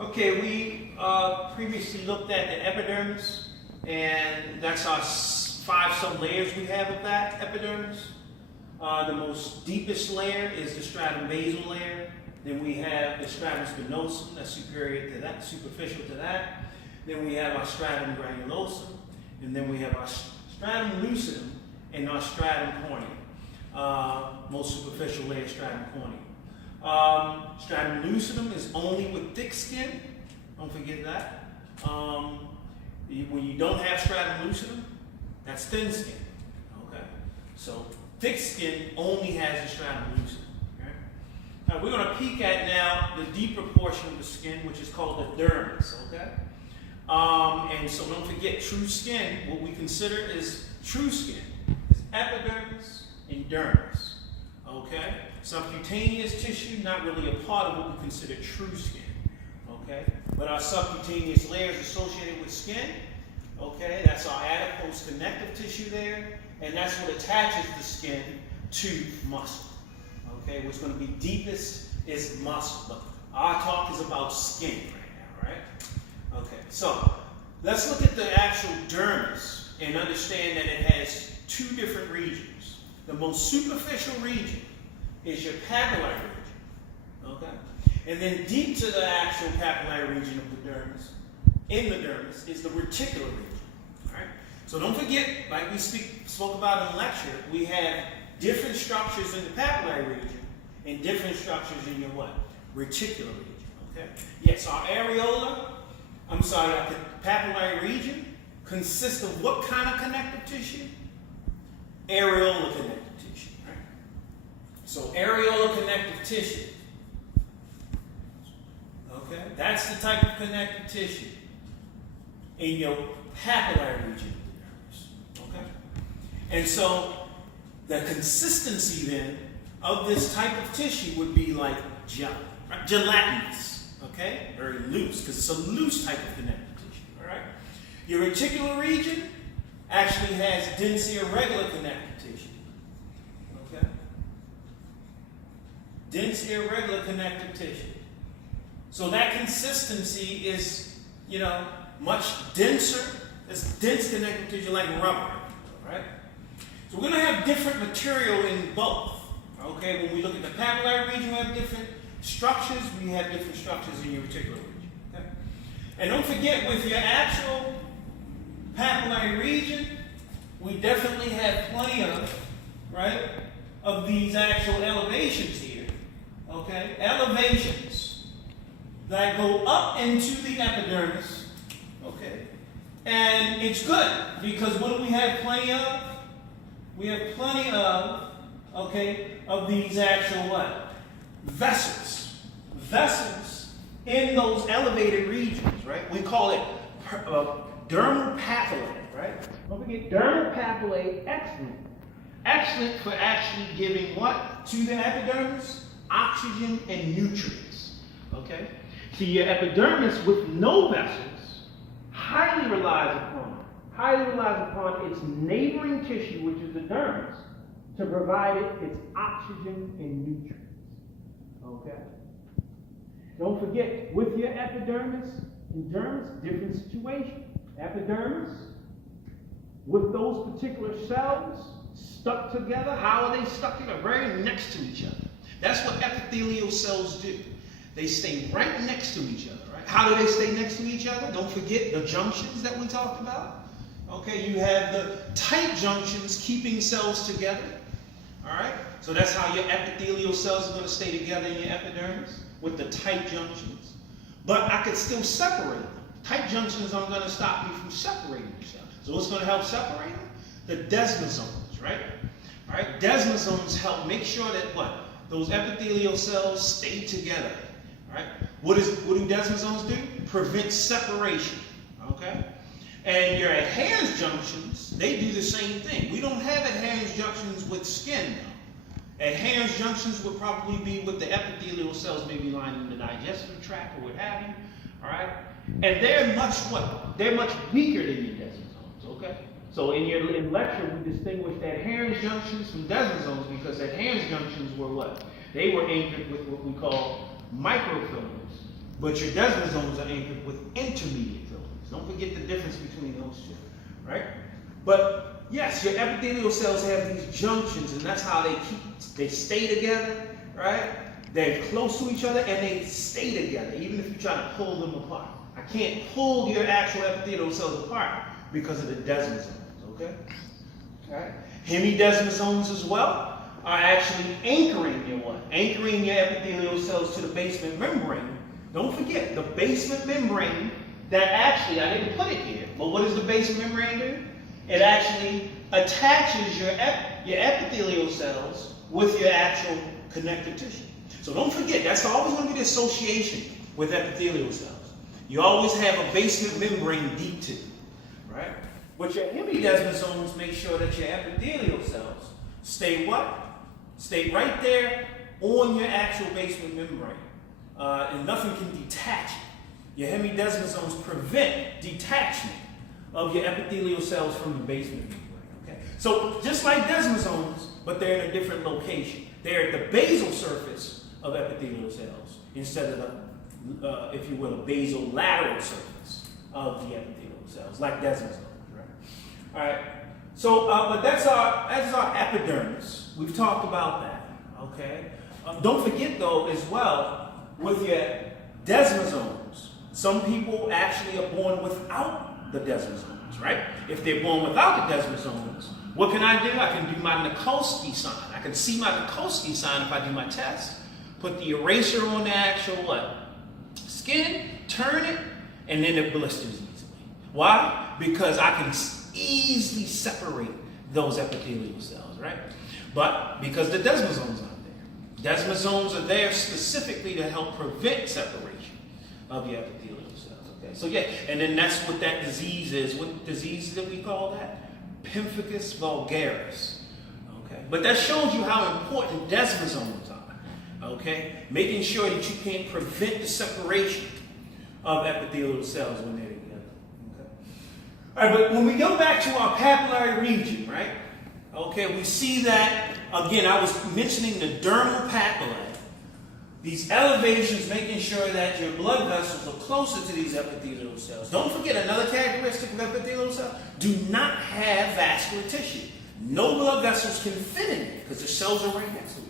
Okay, we previously looked at the epidermis, and that's our 5 sub-layers we have of that epidermis. The most deepest layer is the stratum basal layer. Then we have the stratum spinosum, that's superior to that, superficial to that. Then we have our stratum granulosum, and then we have our stratum lucidum and our stratum corneum. Most superficial layer, stratum corneum. Stratum lucidum is only with thick skin. Don't forget that. When you don't have stratum lucidum, that's thin skin. Okay, so thick skin only has the stratum lucidum. Okay? Now we're going to peek at now the deeper portion of the skin, which is called the dermis. Okay, and so don't forget true skin. What we consider is true skin is epidermis and dermis. Okay, subcutaneous tissue not really a part of what we consider true skin. Okay, but our subcutaneous layers associated with skin. Okay, that's our adipose connective tissue there, and that's what attaches the skin to muscle. Okay, what's going to be deepest is muscle, but our talk is about skin right now, right? Okay, so let's look at the actual dermis and understand that it has 2 different regions. The most superficial region is your papillary region, okay? And then deep to the actual papillary region of the dermis, in the dermis, is the reticular region, all right? So don't forget, like we spoke about in lecture, we have different structures in the papillary region and different structures in your what? Reticular region, okay? Yes, our our papillary region consists of what kind of connective tissue? Areolar connective tissue, right? So areolar connective tissue, okay? That's the type of connective tissue in your papillary region of the dermis, okay? And so the consistency then of this type of tissue would be like gel, right? Gelatinous, okay? Very loose, because it's a loose type of connective tissue, all right? Your reticular region actually has dense irregular connective tissue, okay? Dense irregular connective tissue. So that consistency is, much denser. It's dense connective tissue like rubber, right? So we're going to have different material in both, okay? When we look at the papillary region, we have different structures. We have different structures in your reticular region, okay? And don't forget, with your actual papillary region, we definitely have plenty of, right, of these actual elevations here, okay? Elevations that go up into the epidermis, okay? And it's good, because what do we have plenty of? We have plenty of, okay, of these actual what? Vessels. Vessels in those elevated regions, right? We call it dermal papillae, right? Don't forget, dermal papillae, excellent. Excellent for actually giving what to the epidermis? Oxygen and nutrients, okay? See, your epidermis with no vessels highly relies upon its neighboring tissue, which is the dermis, to provide it its oxygen and nutrients, okay? Don't forget, with your epidermis and dermis, different situation. Epidermis, with those particular cells stuck together. How are they stuck together? Very next to each other. That's what epithelial cells do. They stay right next to each other, right? How do they stay next to each other? Don't forget the junctions that we talked about. Okay, you have the tight junctions keeping cells together. All right? So that's how your epithelial cells are going to stay together in your epidermis, with the tight junctions. But I could still separate them. Tight junctions aren't going to stop me from separating themselves. So what's going to help separate them? The desmosomes, right? All right? Desmosomes help make sure that what? Those epithelial cells stay together. All right? What do desmosomes do? Prevent separation. Okay? And your adherens junctions, they do the same thing. We don't have adherens junctions with skin, though. Adherens junctions would probably be with the epithelial cells, maybe lining the digestive tract or what have you. All right? And they're much what? They're much weaker than your desmosomes, okay? So in lecture, we distinguished adherens junctions from desmosomes, because adherens junctions were what? They were anchored with what we call microfilaments. but your desmosomes are anchored with intermediate filaments. Don't forget the difference between those two, right? But yes, your epithelial cells have these junctions, and that's how they stay together, right? They're close to each other, and they stay together, even if you try to pull them apart. I can't pull your actual epithelial cells apart because of the desmosomes, okay? All right. Hemidesmosomes as well are actually anchoring your what? Anchoring your epithelial cells to the basement membrane. Don't forget, the basement membrane that actually, I didn't put it here, but what does the basement membrane do? It actually attaches your epithelial cells with your actual connective tissue. So don't forget, that's always going to be the association with epithelial cells. You always have a basement membrane deep to, right? But your hemidesmosomes make sure that your epithelial cells stay what? Stay right there on your actual basement membrane. And nothing can detach it. Your hemidesmosomes prevent detachment of your epithelial cells from the basement membrane. Okay? So just like desmosomes, but they're in a different location. They're at the basal surface of epithelial cells instead of the, if you will, a basolateral surface of the epithelial cells, like desmosomes. All right, so but that's our epidermis. We've talked about that. Okay, don't forget though as well with your desmosomes. Some people actually are born without the desmosomes, right? If they're born without the desmosomes, what can I do? I can do my Nikolsky sign. I can see my Nikolsky sign if I do my test. Put the eraser on the actual what? Skin, turn it, and then it blisters easily. Why? Because I can easily separate those epithelial cells, right? But because the desmosomes aren't there. Desmosomes are there specifically to help prevent separation of the epithelial cells, okay? So yeah, and then that's what that disease is. What disease did we call that? Pemphigus vulgaris, okay? But that shows you how important desmosomes are, okay? Making sure that you can't prevent the separation of epithelial cells when they're together. All right, but when we go back to our papillary region, right? Okay, we see that, again, I was mentioning the dermal papillae. These elevations, making sure that your blood vessels are closer to these epithelial cells. Don't forget another characteristic of epithelial cells, do not have vascular tissue. No blood vessels can fit in there because the cells are right next to each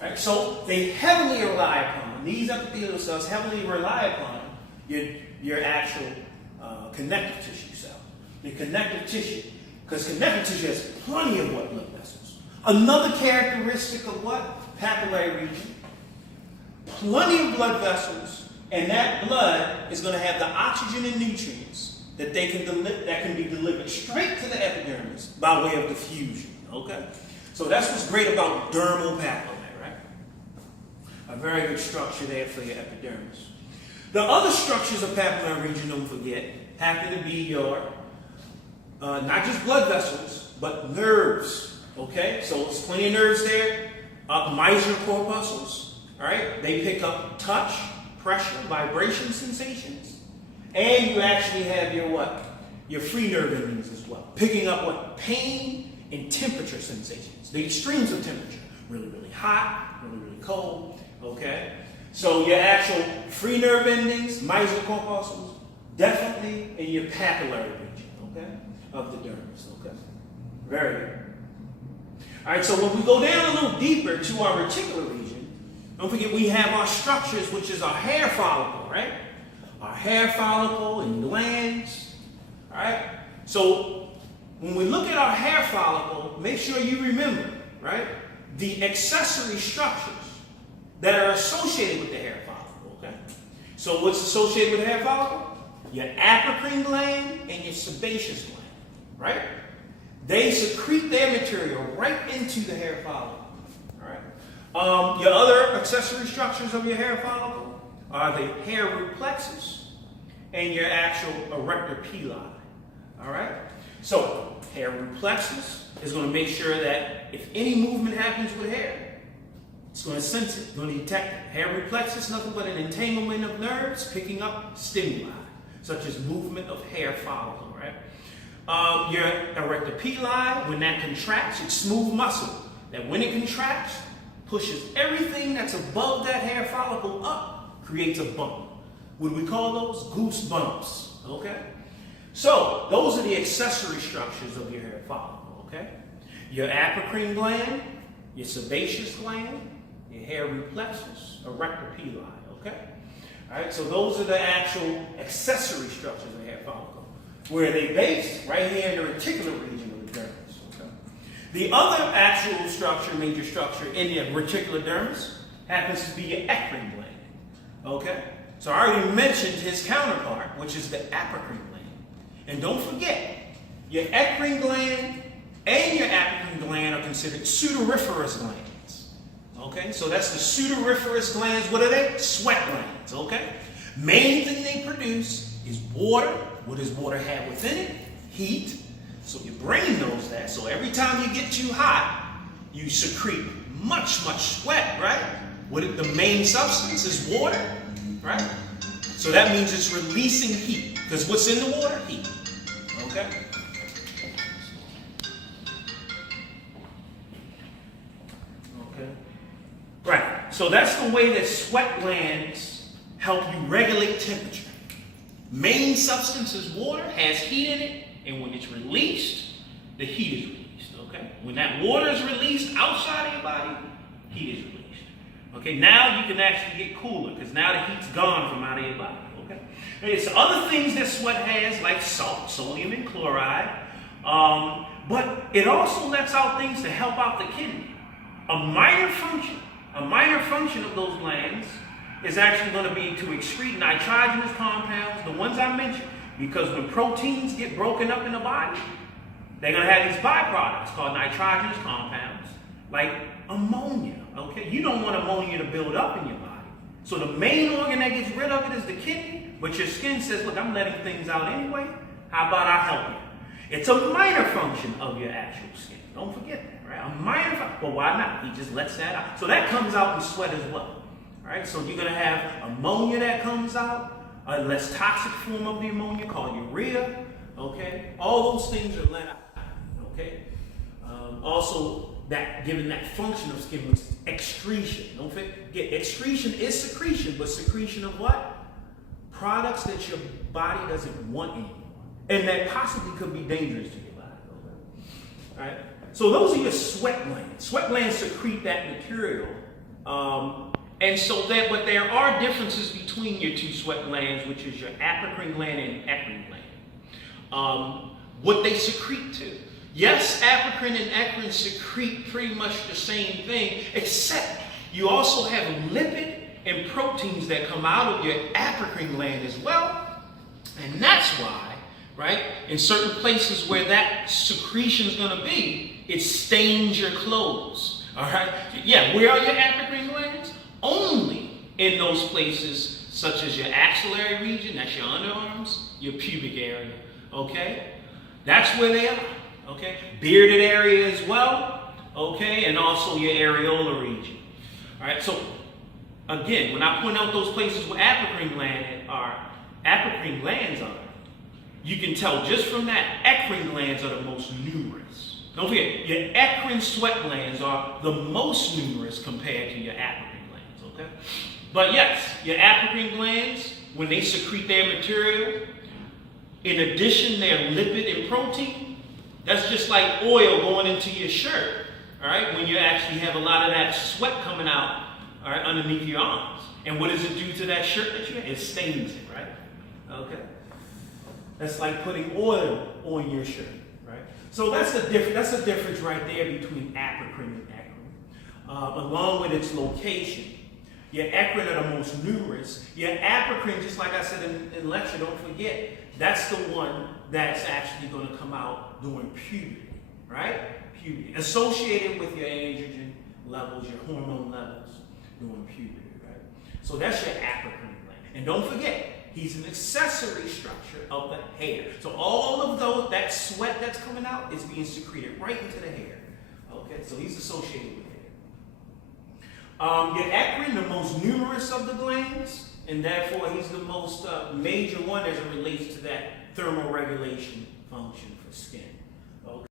other. Right? So they heavily rely upon, these epithelial cells heavily rely upon your actual connective tissue cell. The connective tissue, because connective tissue has plenty of what? Blood vessels. Another characteristic of what? Papillary region. Plenty of blood vessels, and that blood is going to have the oxygen and nutrients that can be delivered straight to the epidermis by way of diffusion. Okay? So that's what's great about dermal papillae, right? A very good structure there for your epidermis. The other structures of papillary region, don't forget, happen to be your, not just blood vessels, but nerves, okay? So there's plenty of nerves there. Meisner corpuscles, all right? They pick up touch, pressure, vibration sensations. And you actually have your what? Your free nerve endings as well. Picking up what? Pain and temperature sensations. The extremes of temperature. Really, really hot, really, really cold, okay? So your actual free nerve endings, Meisner corpuscles, definitely in your papillary region, okay, of the dermis, okay? Very good. All right, so when we go down a little deeper to our reticular region, don't forget we have our structures, which is our hair follicle, right? Our hair follicle and glands, all right? So when we look at our hair follicle, make sure you remember, right, the accessory structures that are associated with the hair follicle, okay? So what's associated with the hair follicle? Your apocrine gland and your sebaceous gland, right? They secrete their material right into the hair follicle, all right? Your other accessory structures of your hair follicle are the hair root plexus and your actual erector pili, all right? So hair root plexus is going to make sure that if any movement happens with hair, it's going to sense it, it's going to detect it. Hair root plexus, nothing but an entanglement of nerves picking up stimuli, such as movement of hair follicle, right? Your erector pili, when that contracts, it's smooth muscle that when it contracts, pushes everything that's above that hair follicle up, creates a bump. What do we call those? Goosebumps, okay? So, those are the accessory structures of your hair follicle, okay? Your apocrine gland, your sebaceous gland, your hairy plexus, erector pili, okay? All right, so those are the actual accessory structures of the hair follicle. Where are they based? Right here in the reticular region of the dermis, okay? The other actual structure, major structure in the reticular dermis happens to be your eccrine gland, okay? So I already mentioned his counterpart, which is the apocrine gland. And don't forget, your eccrine gland and your apocrine gland are considered sudoriferous glands. Okay, so that's the sudoriferous glands. What are they? Sweat glands, okay? Main thing they produce is water. What does water have within it? Heat. So your brain knows that. So every time you get too hot, you secrete much sweat, right? The main substance is water, right? So that means it's releasing heat. Because what's in the water? Heat. Okay? Okay. Right. So that's the way that sweat glands help you regulate temperature. Main substance is water, has heat in it, and when it's released, the heat is released. Okay? When that water is released outside of your body, heat is released. Okay, now you can actually get cooler because now the heat's gone from out of your body. Okay, there's other things that sweat has, like salt, sodium, and chloride, but it also lets out things to help out the kidney. A minor function of those glands is actually going to be to excrete nitrogenous compounds, the ones I mentioned, because when proteins get broken up in the body, they're going to have these byproducts called nitrogenous compounds, like ammonia. Okay, you don't want ammonia to build up in your body. So the main organ that gets rid of it is the kidney, but your skin says, look, I'm letting things out anyway. How about I help you? It's a minor function of your actual skin. Don't forget that, right? A minor function. Well, why not? He just lets that out. So that comes out in sweat as well. Right? So you're going to have ammonia that comes out, a less toxic form of the ammonia called urea. Okay? All those things are let out. Okay? Also, that given that function of skin was excretion. Don't forget, excretion is secretion, but secretion of what? Products that your body doesn't want anymore, and that possibly could be dangerous to your body. Okay? All right. So those are your sweat glands. Sweat glands secrete that material, and so that. But there are differences between your two sweat glands, which is your apocrine gland and eccrine gland. What they secrete to. Yes, apocrine and eccrine secrete pretty much the same thing, except you also have lipid and proteins that come out of your apocrine gland as well. And that's why, right, in certain places where that secretion is going to be, it stains your clothes. All right? Yeah, where are your apocrine glands? Only in those places such as your axillary region, that's your underarms, your pubic area. Okay? That's where they are. Okay, bearded area as well, okay, and also your areolar region. All right, so again, when I point out those places where apocrine glands are, you can tell just from that, eccrine glands are the most numerous. Don't forget, your eccrine sweat glands are the most numerous compared to your apocrine glands, okay? But yes, your apocrine glands, when they secrete their material, in addition, they're lipid and protein. That's just like oil going into your shirt, all right, when you actually have a lot of that sweat coming out, all right, underneath your arms. And what does it do to that shirt that you have? It stains it, right? Okay. That's like putting oil on your shirt, right? So that's the difference right there between apocrine and eccrine, along with its location. Your eccrine are the most numerous. Your apocrine, just like I said in lecture, don't forget, that's the one that's actually going to come out during puberty, right? Puberty. Associated with your androgen levels, your hormone levels during puberty, right? So that's your apocrine gland. And don't forget, he's an accessory structure of the hair. So all of that sweat that's coming out is being secreted right into the hair. Okay, so he's associated with hair. Your eccrine, the most numerous of the glands, and therefore he's the most major one as it relates to that thermoregulation function for skin.